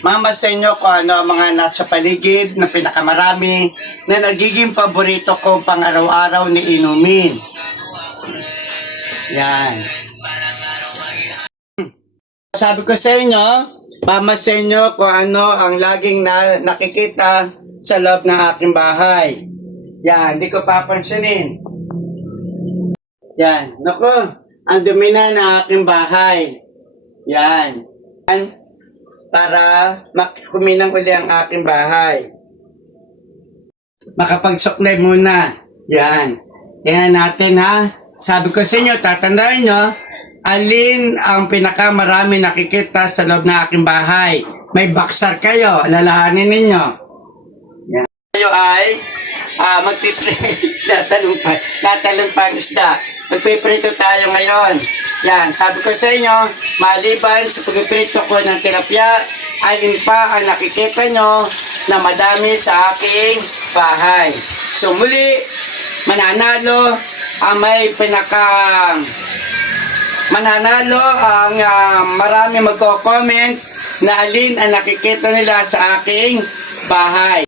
mama sa inyo kung ano ang mga nasa paligid na pinakamarami na nagiging paborito ko pang araw-araw ni inumin. Yan. Sabi ko sa inyo, mama sa inyo kung ano ang laging na, nakikita sa loob ng aking bahay. Yan, hindi ko papansinin. Yan, naku, ang dumi na ng aking bahay. Yan. Yan, para makuminang uli ang aking bahay. Makapagsuklay muna. Yan. Tingnan natin ha. Sabi ko sa inyo, tatandaan nyo, alin ang pinakamarami nakikita sa loob ng aking bahay. May baksar kayo, lalahanin ninyo. Yan. Kayo ay ah magpipre, tatalong pa, tatalong pa isda. Magpiprito tayo ngayon. Yan, sabi ko sa inyo, maliban sa pagpiprito ko ng tilapia, alin pa ang nakikita nyo na madami sa aking bahay. So muli, mananalo ang may pinaka mananalo ang ah, marami magko-comment na alin ang nakikita nila sa aking bahay.